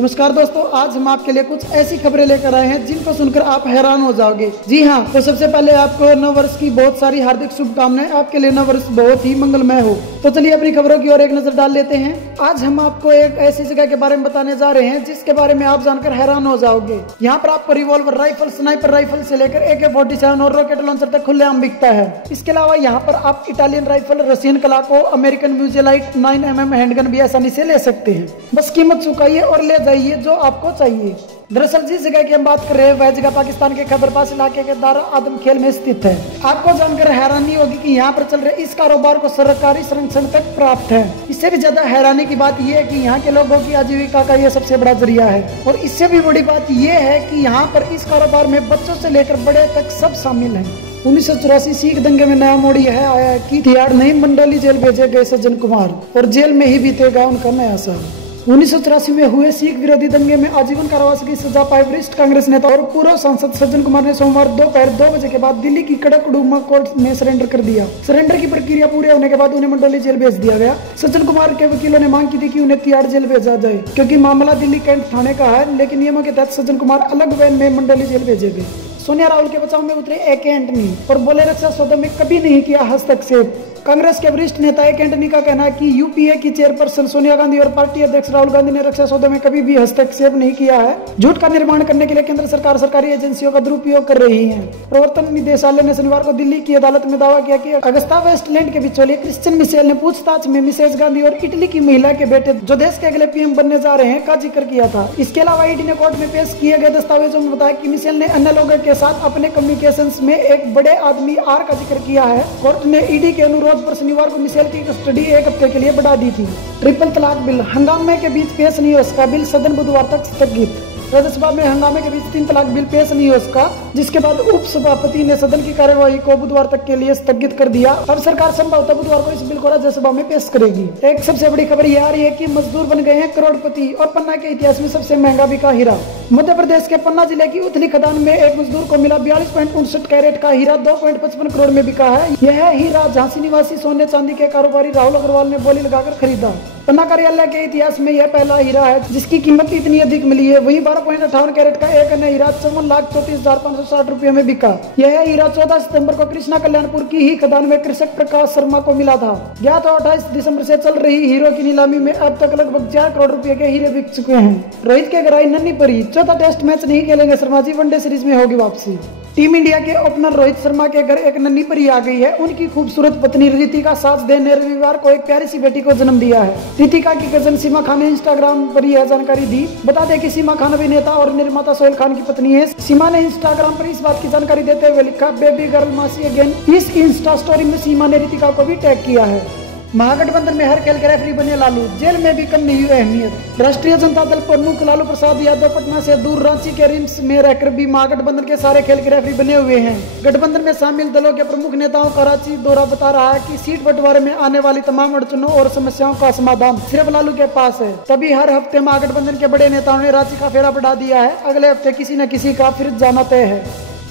नमस्कार दोस्तों, आज हम आपके लिए कुछ ऐसी खबरें लेकर आए हैं जिनको सुनकर आप हैरान हो जाओगे। जी हाँ, तो सबसे पहले आपको नव वर्ष की बहुत सारी हार्दिक शुभकामनाएं। आपके लिए नव वर्ष बहुत ही मंगलमय हो। तो चलिए अपनी खबरों की ओर एक नजर डाल लेते हैं। आज हम आपको एक ऐसी जगह के बारे में बताने जा रहे हैं जिसके बारे में आप जानकर हैरान हो जाओगे। यहाँ पर आपको रिवॉल्वर राइफल, स्नाइपर राइफल से लेकर AK-47 और रॉकेट लॉन्चर तक खुलेआम बिकता है। इसके अलावा यहाँ पर आप इटालियन राइफल, रशियन कलाको, अमेरिकन म्यूजिलाइट 9mm हैंडगन भी आसानी से ले सकते हैं। बस कीमत चुकाइए और ले जाइए जो आपको चाहिए। दरअसल जिस जगह की हम बात कर रहे हैं वह जगह पाकिस्तान के खैबर पास इलाके के दारा आदम खेल में स्थित है। आपको जानकर हैरानी होगी कि यहाँ पर चल रहे इस कारोबार को सरकारी संरक्षण तक प्राप्त है। इससे भी ज्यादा हैरानी की बात यह है कि यहाँ के लोगों की आजीविका का यह सबसे बड़ा जरिया है। और इससे भी बड़ी बात यह है कि यहाँ पर इस कारोबार में बच्चों से लेकर बड़े तक सब शामिल हैं। 1984 सिख दंगे में नया मोड़ यह आया कि तिहाड़ नहीं मंडोली जेल भेजे गए सज्जन कुमार और जेल में ही बीतेगा उनका नया साल। 1984 में हुए सिख विरोधी दंगे में आजीवन कारावास की सजा पाए वरिष्ठ कांग्रेस नेता और पूर्व सांसद सज्जन कुमार ने सोमवार दोपहर 2 बजे के बाद दिल्ली की कड़कड़ुमा कोर्ट में सरेंडर कर दिया। सरेंडर की प्रक्रिया पूरे होने के बाद उन्हें मंडोली जेल भेज दिया गया। सज्जन कुमार के वकीलों ने मांग की थी कि उन्हें तिहाड़ जेल भेजा जाए क्योंकि मामला दिल्ली कैंट थाने का है, लेकिन नियमों के तहत सज्जन कुमार अलग वैन में मंडोली जेल भेजे गए। सोनिया राहुल के बचाव में उतरे AK एंटनी और बोले रक्षा सौदे में कभी नहीं किया हस्तक्षेप। कांग्रेस के वरिष्ठ नेता AK एंटनी का कहना है कि UPA की चेयरपर्सन सोनिया गांधी और पार्टी अध्यक्ष राहुल गांधी ने रक्षा सौदे में कभी भी हस्तक्षेप नहीं किया है। झूठ का निर्माण करने के लिए केंद्र सरकार सरकारी एजेंसियों का दुरुपयोग कर रही है। प्रवर्तन निदेशालय ने शनिवार को दिल्ली की अदालत में दावा किया कि अगस्ता वेस्टलैंड के बिचौलिए क्रिश्चियन मिशेल ने पूछताछ में मिसेज गांधी और इटली की महिला के बेटे जो देश के अगले PM बनने जा रहे हैं का जिक्र किया था। इसके अलावा ईडी ने कोर्ट में पेश किए गए दस्तावेजों में बताया कि मिशेल ने अन्य लोगों के साथ अपने कम्युनिकेशंस में एक बड़े आदमी R का जिक्र किया है। कोर्ट ने ईडी के अनुरोध पर शनिवार को मिशेल की कस्टडी 1 हफ्ते के लिए बढ़ा दी थी। ट्रिपल तलाक बिल हंगामे के बीच पेश नहीं हो सका, बिल सदन बुधवार तक स्थगित। राज्यसभा में हंगामे के बीच 3 तलाक बिल पेश नहीं हो सका, जिसके बाद उप सभापति ने सदन की कार्यवाही को बुधवार तक के लिए स्थगित कर दिया। अब सरकार संभवतः बुधवार को इस बिल को राज्यसभा में पेश करेगी। एक सबसे बड़ी खबर यह आ रही है कि मजदूर बन गए हैं करोड़पति और पन्ना के इतिहास में सबसे महंगा बिका हीरा। मध्य प्रदेश के पन्ना जिले की उथली खदान में एक मजदूर को मिला 42.59 कैरेट का हीरा 2.55 करोड़ में बिका है। यह हीरा झांसी निवासी सोने चांदी के कारोबारी राहुल अग्रवाल ने बोली लगाकर खरीदा। पन्ना कार्यालय के इतिहास में यह पहला हीरा है जिसकी कीमत इतनी अधिक मिली है। वहीं 12.58 कैरेट का एक अन्य हीरा 54,34,560 रुपये में बिका। यह हीरा 14 सितंबर को कृष्णा कल्याणपुर की ही खदान में कृषक प्रकाश शर्मा को मिला था। ज्ञात 28 दिसंबर से चल रही हीरो की नीलामी में अब तक लगभग 4 करोड़ रुपए के हीरे बिक चुके हैं। रोहित के गहराई नन्ही परी, चौथा टेस्ट मैच नहीं खेलेंगे शर्मा जी, वनडे सीरीज में होगी वापसी। टीम इंडिया के ओपनर रोहित शर्मा के घर एक नन्ही परी आ गई है। उनकी खूबसूरत पत्नी रितिका साजदे ने रविवार को एक प्यारी सी बेटी को जन्म दिया है। रितिका की कजन सीमा खान ने इंस्टाग्राम पर यह जानकारी दी। बता दें कि सीमा खान अभिनेता और निर्माता सोहेल खान की पत्नी है। सीमा ने इंस्टाग्राम पर इस बात की जानकारी देते हुए लिखा, बेबी गर्ल मासी अगेन। इस इंस्टा स्टोरी में सीमा ने रितिका को भी टैग किया है। महागठबंधन में हर खेल के रेफरी बने लालू, जेल में भी कम नहीं हुई अहमियत। राष्ट्रीय जनता दल प्रमुख लालू प्रसाद यादव पटना से दूर रांची के रिम्स में रहकर भी महागठबंधन के सारे खेल के रेफरी बने हुए हैं। गठबंधन में शामिल दलों के प्रमुख नेताओं का रांची दौरा बता रहा है कि सीट बंटवारे में आने वाली तमाम अड़चनों और समस्याओं का समाधान सिर्फ लालू के पास है। तभी हर हफ्ते महागठबंधन के बड़े नेताओं ने रांची का फेरा बढ़ा दिया है। अगले हफ्ते किसी न किसी का फिर जाना तय है।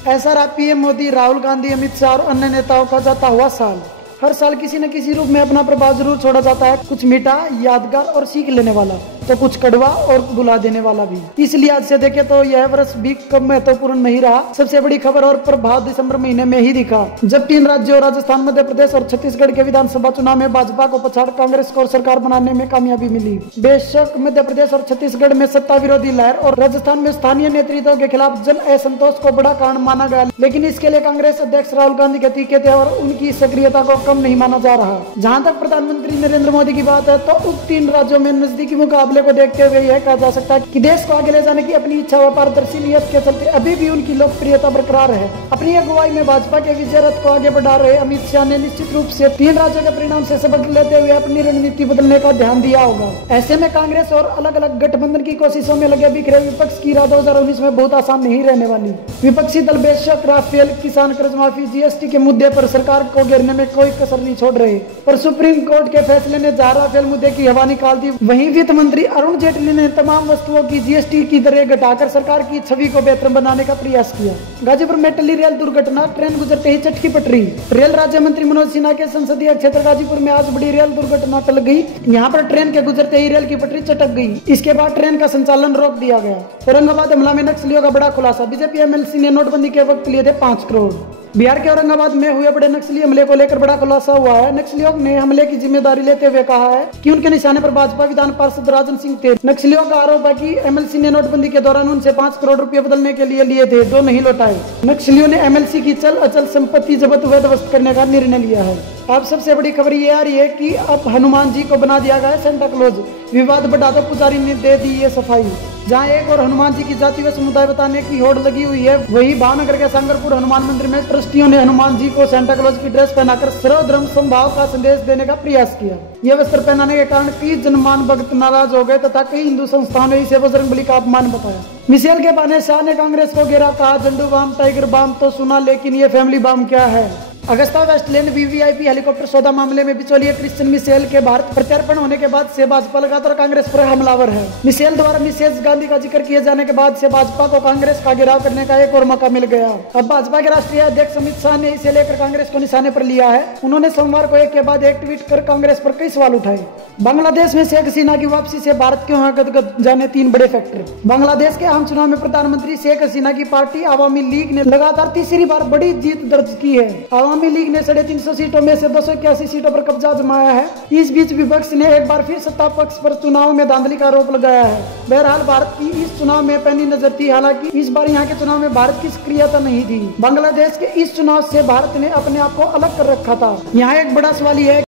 ऐसा रहा PM मोदी, राहुल गांधी, अमित शाह और अन्य नेताओं का जाता हुआ साल। हर साल किसी न किसी रूप में अपना प्रभाव जरूर छोड़ा जाता है, कुछ मीठा, यादगार और सीख लेने वाला, तो कुछ कड़वा और बुला देने वाला भी। इस लिहाज से देखें तो यह वर्ष भी कम महत्वपूर्ण नहीं रहा। सबसे बड़ी खबर और प्रभाव दिसंबर महीने में ही दिखा, जब 3 राज्यों राजस्थान, मध्य प्रदेश और छत्तीसगढ़ के विधानसभा चुनाव में भाजपा को पछाड़ कांग्रेस को सरकार बनाने में कामयाबी मिली। बेशक मध्य प्रदेश और छत्तीसगढ़ में सत्ता विरोधी लहर और राजस्थान में स्थानीय नेतृत्व के खिलाफ जन असंतोष को बड़ा कारण माना गया, लेकिन इसके लिए कांग्रेस अध्यक्ष राहुल गांधी के तीखे थे और उनकी सक्रियता को कम नहीं माना जा रहा। जहाँ तक प्रधानमंत्री नरेंद्र मोदी की बात है तो उन 3 राज्यों में नजदीकी मुकाबले को देखते हुए यह कहा जा सकता है कि देश को आगे ले जाने की अपनी इच्छा व पारदर्शी नियत के चलते अभी भी उनकी लोकप्रियता बरकरार है। अपनी अगुवाई में भाजपा के विजय रथ को आगे बढ़ा रहे अमित शाह ने निश्चित रूप से 3 राज्यों के परिणाम से सबक लेते हुए अपनी रणनीति बदलने का ध्यान दिया होगा। ऐसे में कांग्रेस और अलग अलग गठबंधन की कोशिशों में लगे बिखरे विपक्ष की राह 2019 में बहुत आसान नहीं रहने वाली। विपक्षी दल बेशक राफेल, किसान कर्ज माफी, GST के मुद्दे पर सरकार को घेरने में कोई कसर नहीं छोड़ रहे, पर सुप्रीम कोर्ट के फैसले ने जहां राफेल मुद्दे की हवा निकाल दी, वहीं वित्त मंत्री अरुण जेटली ने तमाम वस्तुओं की जीएसटी की दरें घटाकर सरकार की छवि को बेहतर बनाने का प्रयास किया। गाजीपुर में टली रेल दुर्घटना, ट्रेन गुजरते ही चटकी पटरी। रेल राज्य मंत्री मनोज सिन्हा के संसदीय क्षेत्र गाजीपुर में आज बड़ी रेल दुर्घटना टल गई। यहाँ पर ट्रेन के गुजरते ही रेल की पटरी चटक गई। इसके बाद ट्रेन का संचालन रोक दिया गया। औरंगाबाद हमला में नक्सलियों का बड़ा खुलासा, बीजेपी एमएलसी ने नोटबंदी के वक्त लिए थे 5 करोड़। बिहार के औरंगाबाद में हुए बड़े नक्सली हमले को लेकर बड़ा खुलासा हुआ है। नक्सलियों ने हमले की जिम्मेदारी लेते हुए कहा है कि उनके निशाने पर भाजपा विधान पार्षद राजन सिंह थे। नक्सलियों का आरोप है कि एमएलसी ने नोटबंदी के दौरान उनसे 5 करोड़ रुपए बदलने के लिए थे, जो नहीं लौटाए। नक्सलियों ने एमएलसी की चल अचल संपत्ति जब्त व ध्वस्त करने का निर्णय लिया है। अब सबसे बड़ी खबर ये आ रही है कि अब हनुमान जी को बना दिया गया है सेंटा क्लॉज। विवाद बढ़ा तो पुजारी ने दे दी ये सफाई। जहां एक और हनुमान जी की जाति व समुदाय बताने की होड़ लगी हुई है, वही भावनगर के सांगरपुर हनुमान मंदिर में ट्रस्टियों ने हनुमान जी को सेंटा क्लॉज की ड्रेस पहनाकर सर्वधर्म समभाव का संदेश देने का प्रयास किया। यह वस्त्र पहनाने के कारण कई जनमान भक्त नाराज हो गए तथा कई हिंदू संस्थाओं ने इसे बजरंगबली का अपमान बताया। मिशेल के बहाने शाह ने कांग्रेस को घेरा, कहा झंडू बाम टाइगर बाम तो सुना, लेकिन ये फैमिली बाम क्या है। अगस्ता वेस्टलैंड वीवीआईपी हेलीकॉप्टर सौदा मामले में बिचौलिए क्रिश्चियन मिशेल के भारत प्रत्यार्पण होने के बाद से भाजपा लगातार कांग्रेस पर हमलावर है। मिशेल द्वारा मिसेज गांधी का जिक्र किए जाने के बाद से भाजपा को कांग्रेस का घेराव करने का एक और मौका मिल गया। अब भाजपा के राष्ट्रीय अध्यक्ष अमित शाह ने इसे लेकर कांग्रेस को निशाने पर लिया है। उन्होंने सोमवार को एक के बाद एक ट्वीट कर कांग्रेस पर कई सवाल उठाए। बांग्लादेश में शेख हसीना की वापसी से भारत क्यों है गदगद, जाने 3 बड़े फैक्टर। बांग्लादेश के आम चुनाव में प्रधानमंत्री शेख हसीना की पार्टी आवामी लीग ने लगातार तीसरी बार बड़ी जीत दर्ज की है। आवामी लीग ने 350 सीटों में से 281 सीटों पर कब्जा जमाया है। इस बीच विपक्ष ने एक बार फिर सत्ता पक्ष पर चुनाव में धांधली का आरोप लगाया है। बहरहाल भारत की इस चुनाव में पैनी नजर थी, हालांकि इस बार यहाँ के चुनाव में भारत की सक्रियता नहीं थी। बांग्लादेश के इस चुनाव से भारत ने अपने आप को अलग कर रखा था। यहाँ एक बड़ा सवाल यह है